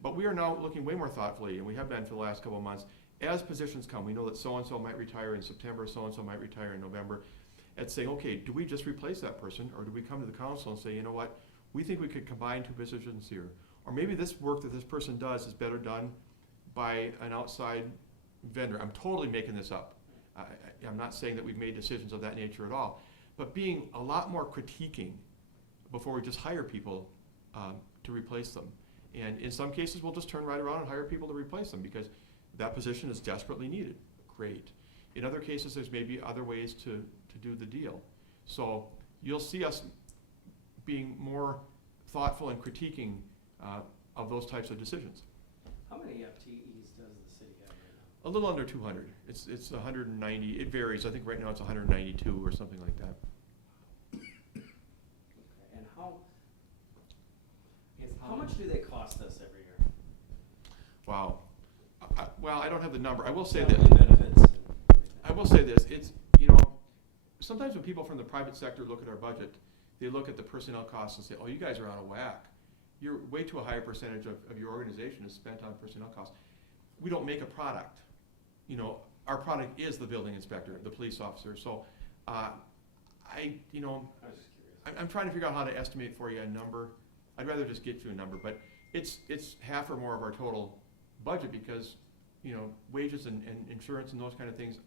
But we are now looking way more thoughtfully, and we have been for the last couple of months. As positions come, we know that so-and-so might retire in September, so-and-so might retire in November. at saying, okay, do we just replace that person, or do we come to the council and say, you know what, we think we could combine two positions here, or maybe this work that this person does is better done by an outside vendor. I'm totally making this up. I'm not saying that we've made decisions of that nature at all, but being a lot more critiquing before we just hire people to replace them. And in some cases, we'll just turn right around and hire people to replace them because that position is desperately needed. Great. In other cases, there's maybe other ways to do the deal. So you'll see us being more thoughtful and critiquing of those types of decisions. How many FTEs does the city have right now? A little under 200. It's 190. It varies. I think right now it's 192 or something like that. Okay, and how Yes, much do they cost us every year? Wow. Well, I don't have the number. I will say Family that. benefits and everything. I will say this. It's, you know, sometimes when people from the private sector look at our budget, they look at the personnel costs and say, oh, you guys are out of whack. You're way too a higher percentage of your organization is spent on personnel costs. We don't make a product. You know, our product is the building inspector, the police officer. So, you know, I was just curious. I'm trying to figure out how to estimate for you a number. I'd rather just get you a number, but it's half or more of our total budget because, you know, wages and insurance and those kind of things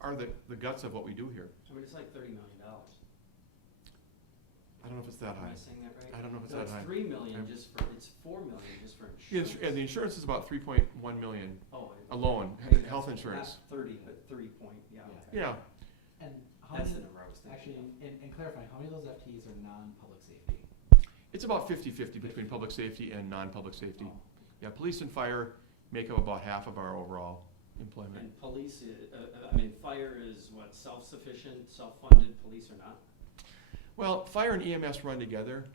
are the guts of what we do here. I mean, it's like $30 million. I don't know if it's that Am high. I saying that right? I don't know if it's No, that high. it's 3 million Okay. just for, it's 4 million just for Yeah, insurance. and the insurance is about 3.1 million Oh, alone, I mean, health that's insurance. Not 30, but 30 point, yeah. Yeah. Okay. Yeah, And how That's the many, number I was thinking. actually, in clarifying, how many of those FTEs are non-public safety? it's about 50-50 between public safety and non-public safety. Oh, Yeah, police and fire make up about half of our overall employment. And police, I mean, fire is what, self-sufficient, self-funded, police or not? Well, fire and EMS run together,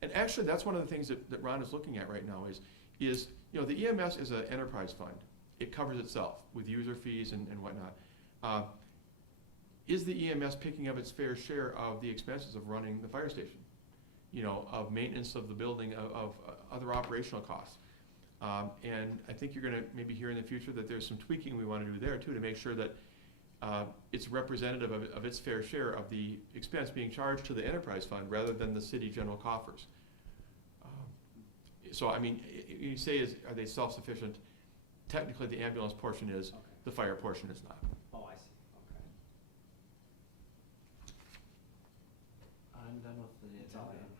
and actually that's one of the things that Ron is looking at right now is you know, the EMS is an enterprise fund. It covers itself with user fees and whatnot. Is the EMS picking up its fair share of the expenses of running the fire station? You know, of maintenance of the building, of other operational costs. And I think you're gonna maybe hear in the future that there's some tweaking we wanna do there too to make sure that it's representative of its fair share of the expense being charged to the enterprise fund rather than the city general coffers. So I mean, you say are they self-sufficient? Technically, the ambulance portion is, Okay. the fire portion is not. Oh, I see, okay. I'm done with the That's all I agenda.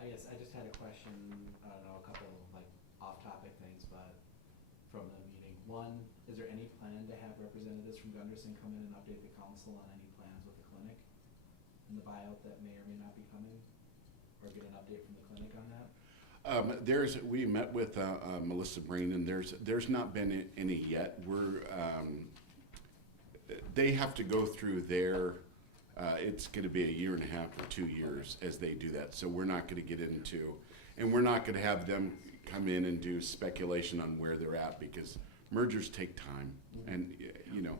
I guess I just had a question, I don't know, a couple like off-topic things, but from the meeting. One, is there any plan to have representatives from Gunderson come in and update the council on any plans with the clinic? And the buyout that may or may not be coming? Or get an update from the clinic on that? We met with Melissa Breen, and there's not been any yet. They have to go through their, it's gonna be a year and a half or 2 years as they do that, so we're not gonna get into, and we're not gonna have them come in and do speculation on where they're at, because mergers take time, and, you know,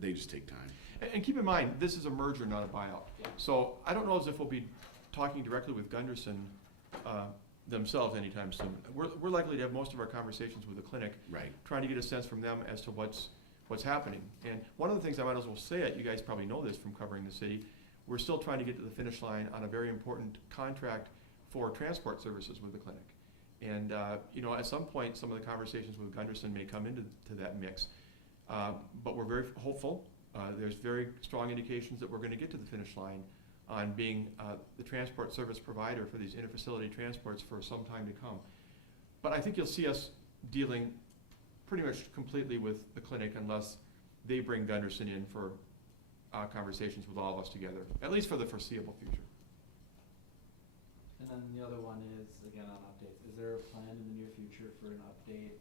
they just take time. And keep in mind, this is a merger, not a buyout. Yeah. So I don't know as if we'll be talking directly with Gunderson themselves anytime soon. We're likely to have most of our conversations with the clinic, Right. trying to get a sense from them as to what's happening. And one of the things I might as well say it, you guys probably know this from covering the city, we're still trying to get to the finish line on a very important contract for transport services with the clinic. And, you know, at some point, some of the conversations with Gunderson may come into that mix. But we're very hopeful. There's very strong indications that we're going to get to the finish line on being the transport service provider for these interfacility transports for some time to come. But I think you'll see us dealing pretty much completely with the clinic unless they bring Gunderson in for conversations with all of us together, at least for the foreseeable future. And then the other one is, again, on updates, is there a plan in the near future for an update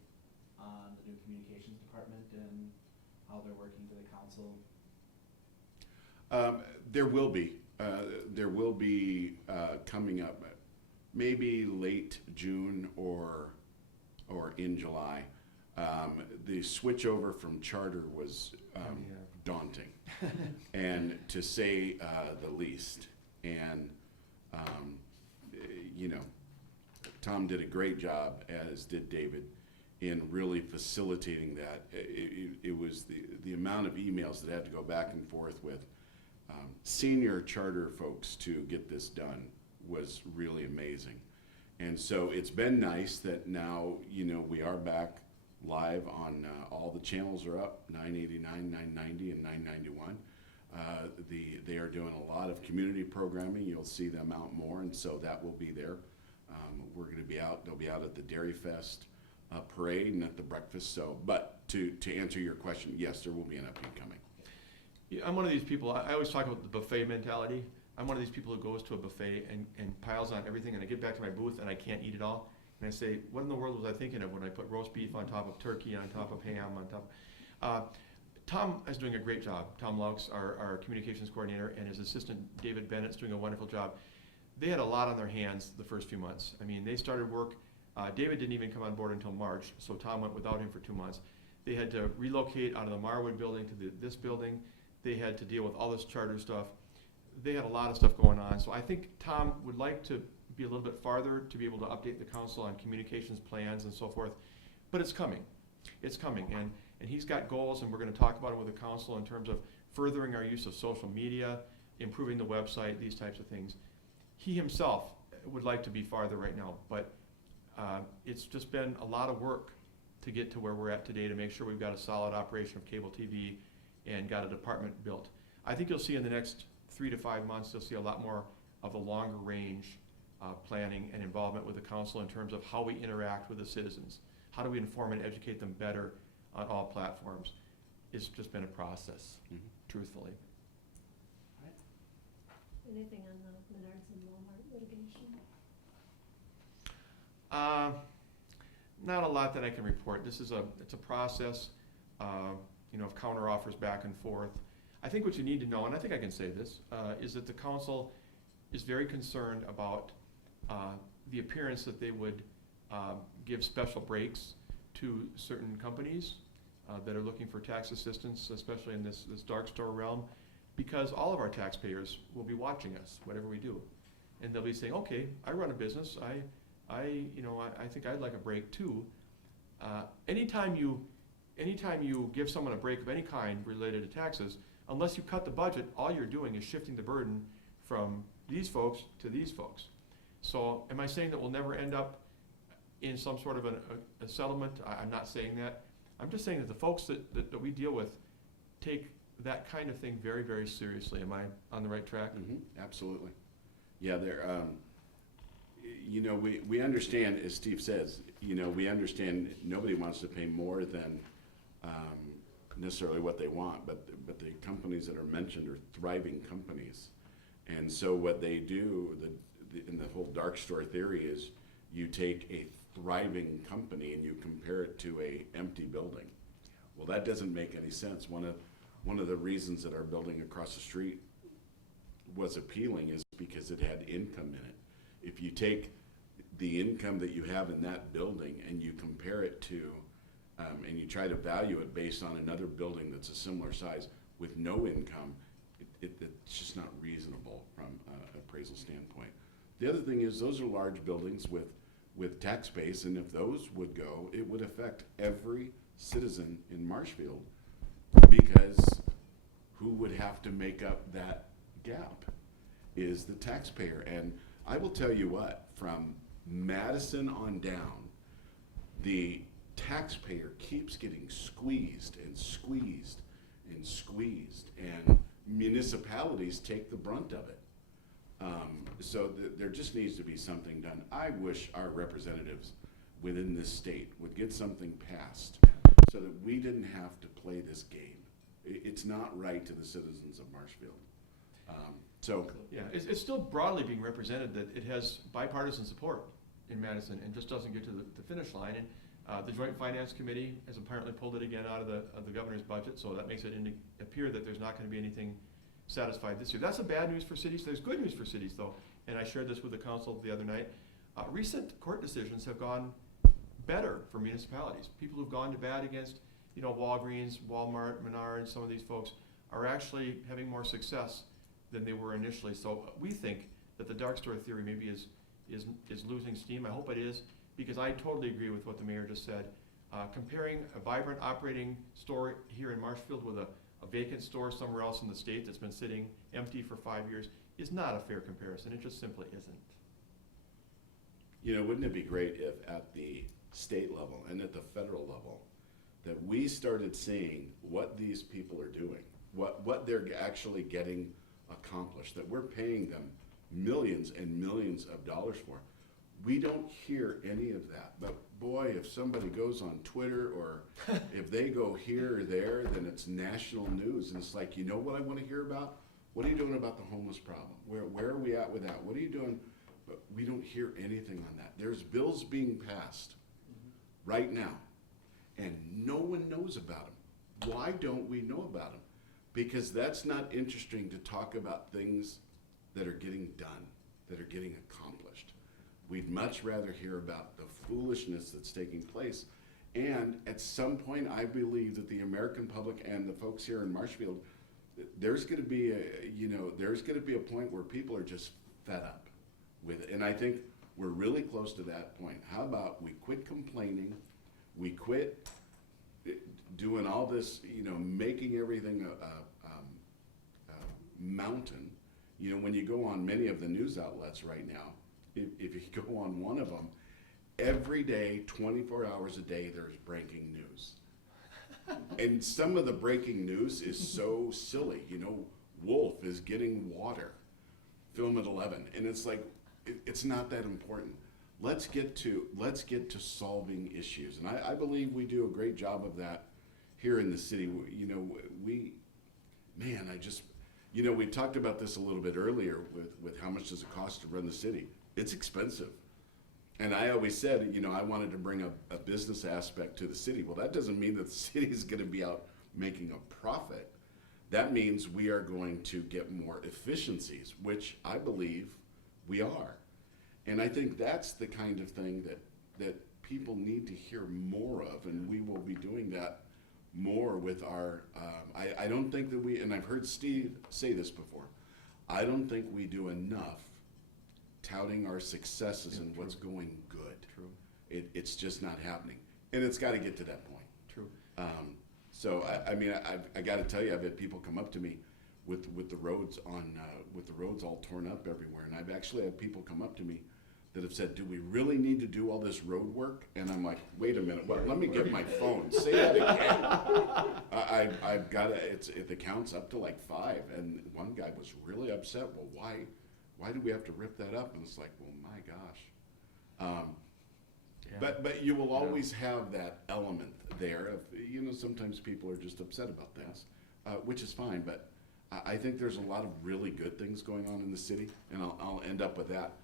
on the new communications department and how they're working to the council? There will be. There will be coming up, maybe late June or in July. The switch over from charter was daunting, and to say the least. And you know, Tom did a great job, as did David, in really facilitating that. It was the amount of emails that had to go back and forth with senior charter folks to get this done was really amazing. And so it's been nice that now, we are back live on, all the channels are up, 989, 990, and 991. They are doing a lot of community programming. You'll see them out more, and so that will be there. We're going to be out. They'll be out at the Dairy Fest parade and at the breakfast. So, but to answer your question, yes, there will be an update coming. Yeah, I'm one of these people, I always talk about the buffet mentality. I'm one of these people who goes to a buffet and piles on everything, and I get back to my booth and I can't eat it all. And I say, what in the world was I thinking of when I put roast beef on top of turkey, on top of ham, on top? Tom is doing a great job. Tom Laux, our communications coordinator, and his assistant David Bennett's doing a wonderful job. They had a lot on their hands the first few months. I mean, they started work. David didn't even come on board until March, so Tom went without him for 2 months. They had to relocate out of the Marwood building to this building. They had to deal with all this charter stuff. They had a lot of stuff going on. So I think Tom would like to be a little bit farther to be able to update the council on communications plans and so forth. But it's coming. It's coming. And he's got goals, and we're going to talk about it with the council in terms of furthering our use of social media, improving the website, these types of things. He himself would like to be farther right now, but it's just been a lot of work to get to where we're at today to make sure we've got a solid operation of cable TV and got a department built. I think you'll see in the next 3 to 5 months, you'll see a lot more of a longer range planning and involvement with the council in terms of how we interact with the citizens. How do we inform and educate them better on all platforms? It's just been a process, truthfully. Anything on the Menards and Walmart litigation? Not a lot that I can report. It's a process, of counter offers back and forth. I think what you need to know, and I think I can say this, is that the council is very concerned about the appearance that they would give special breaks to certain companies that are looking for tax assistance, especially in this dark store realm, because all of our taxpayers will be watching us, whatever we do. And they'll be saying, okay, I run a business, I think I'd like a break too. Anytime you give someone a break of any kind related to taxes, unless you cut the budget, all you're doing is shifting the burden from these folks to these folks. So am I saying that we'll never end up in some sort of a settlement? I'm not saying that. I'm just saying that the folks that we deal with take that kind of thing very, very seriously. Am I on the right track? Absolutely. Yeah, we understand, as Steve says, we understand nobody wants to pay more than necessarily what they want, but the companies that are mentioned are thriving companies. And so what they do, in the whole dark store theory, is you take a thriving company and you compare it to a empty building. Well, that doesn't make any sense. One of the reasons that our building across the street was appealing is because it had income in it. If you take the income that you have in that building and you compare it to, and you try to value it based on another building that's a similar size with no income, it's just not reasonable from an appraisal standpoint. The other thing is those are large buildings with tax base, and if those would go, it would affect every citizen in Marshfield, because who would have to make up that gap is the taxpayer. And I will tell you what, from Madison on down, the taxpayer keeps getting squeezed and squeezed and squeezed, and municipalities take the brunt of it. So there just needs to be something done. I wish our representatives within this state would get something passed so that we didn't have to play this game. It's not right to the citizens of Marshfield. Yeah, it's still broadly being represented that it has bipartisan support in Madison and just doesn't get to the finish line. And the Joint Finance Committee has apparently pulled it again out of the governor's budget, so that makes it appear that there's not going to be anything satisfied this year. That's the bad news for cities. There's good news for cities, though, and I shared this with the council the other night. Recent court decisions have gone better for municipalities. People who've gone to bat against, Walgreens, Walmart, Menards, some of these folks are actually having more success than they were initially. So we think that the dark store theory maybe is losing steam. I hope it is, because I totally agree with what the mayor just said. Comparing a vibrant operating store here in Marshfield with a a vacant store somewhere else in the state that's been sitting empty for 5 years is not a fair comparison. It just simply isn't. You know, wouldn't it be great if at the state level and at the federal level, that we started seeing what these people are doing, what they're actually getting accomplished, that we're paying them millions and millions of dollars for. We don't hear any of that. But boy, if somebody goes on Twitter or if they go here or there, then it's national news. And it's like, you know what I want to hear about? What are you doing about the homeless problem? Where are we at with that? What are you doing? But we don't hear anything on that. There's bills being passed right now, and no one knows about them. Why don't we know about them? Because that's not interesting to talk about things that are getting done, that are getting accomplished. We'd much rather hear about the foolishness that's taking place. And at some point, I believe that the American public and the folks here in Marshfield, there's going to be a point where people are just fed up with it. And I think we're really close to that point. How about we quit complaining, we quit doing all this, making everything a mountain. When you go on many of the news outlets right now, if you go on one of them, every day, 24 hours a day, there's breaking news. And some of the breaking news is so silly. Wolf is getting water, film at 11. And it's like, it's not that important. Let's get to solving issues. And I believe we do a great job of that here in the city. We talked about this a little bit earlier with how much does it cost to run the city. It's expensive. And I always said, I wanted to bring a business aspect to the city. Well, that doesn't mean that the city is going to be out making a profit. That means we are going to get more efficiencies, which I believe we are. And I think that's the kind of thing that people need to hear more of, and we will be doing that more with our, I don't think that and I've heard Steve say this before, I don't think we do enough touting our successes and what's going good. True. It's just not happening. And it's got to get to that point. True. So I got to tell you, I've had people come up to me with the roads all torn up everywhere, and I've actually had people come up to me that have said, "Do we really need to do all this road work?" And I'm like, "Wait a minute, let me get my phone. Say that again." I've got the count's up to like 5, and one guy was really upset. Well, why do we have to rip that up? And it's like, well, my gosh. Yeah. But you will always have that element there of, sometimes people are just upset about things, which is fine. But I think there's a lot of really good things going on in the city, and I'll end up with that.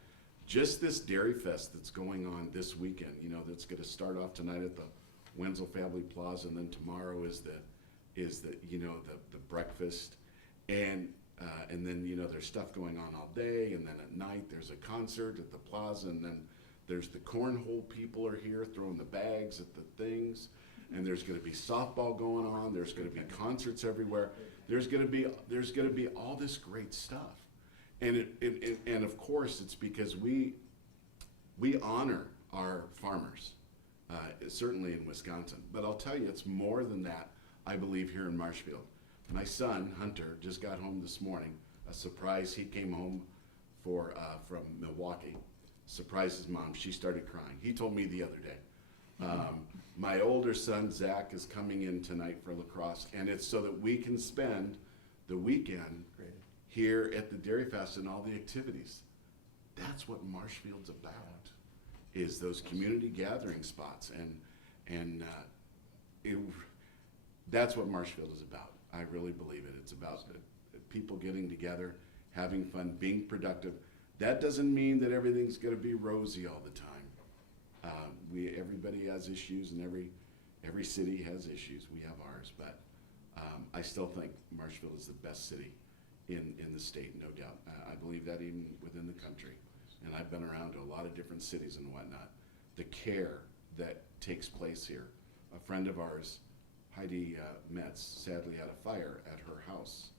Just this Dairy Fest that's going on this weekend, that's going to start off tonight at the Wenzel Family Plaza, and then tomorrow is the breakfast, and then there's stuff going on all day, and then at night there's a concert at the plaza, and then there's the cornhole people are here throwing the bags at the things, and there's going to be softball going on. There's going to be concerts everywhere. There's going to be all this great stuff, and and of course it's because we honor our farmers, certainly in Wisconsin. But I'll tell you, it's more than that. I believe here in Marshfield. My son Hunter just got home this morning. A surprise. He came home from Milwaukee. Surprised his mom. She started crying. He told me the other day. My older son Zach is coming in tonight for lacrosse, and it's so that we can spend the weekend here at the Dairy Fest and all the activities. That's what Marshfield's about, is those community gathering spots, and that's what Marshfield is about. I really believe it. It's about people getting together, having fun, being productive. That doesn't mean that everything's going to be rosy all the time. Everybody has issues, and every city has issues. We have ours, but I still think Marshfield is the best city in the state, no doubt. I believe that even within the country. And I've been around to a lot of different cities and whatnot. The care that takes place here. A friend of ours, Heidi Metz, sadly had a fire at her house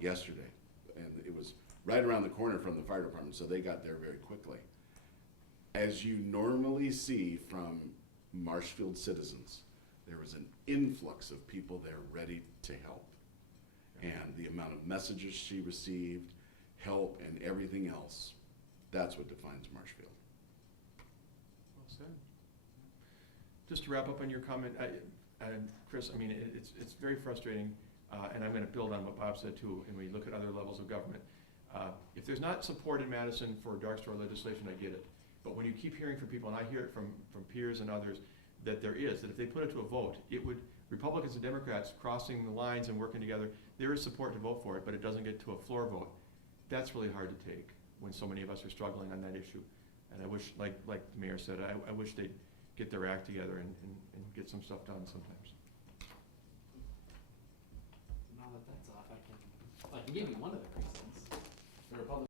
yesterday, and it was right around the corner from the fire department, so they got there very quickly. As you normally see from Marshfield citizens, there was an influx of people there ready to help. And the amount of messages she received, help, and everything else, that's what defines Marshfield. Well said. Just to wrap up on your comment, Chris, I mean, it's very frustrating, and I'm going to build on what Bob said too, and we look at other levels of government. If there's not support in Madison for dark store legislation, I get it. But when you keep hearing from people, and I hear it from peers and others, that there is, that if they put it to a vote, it would, Republicans and Democrats crossing the lines and working together, there is support to vote for it, but it doesn't get to a floor vote. That's really hard to take when so many of us are struggling on that issue. And I wish, like the mayor said, I wish they'd get their act together and get some stuff done sometimes. Now that that's off, I can give you one of the reasons. The Republicans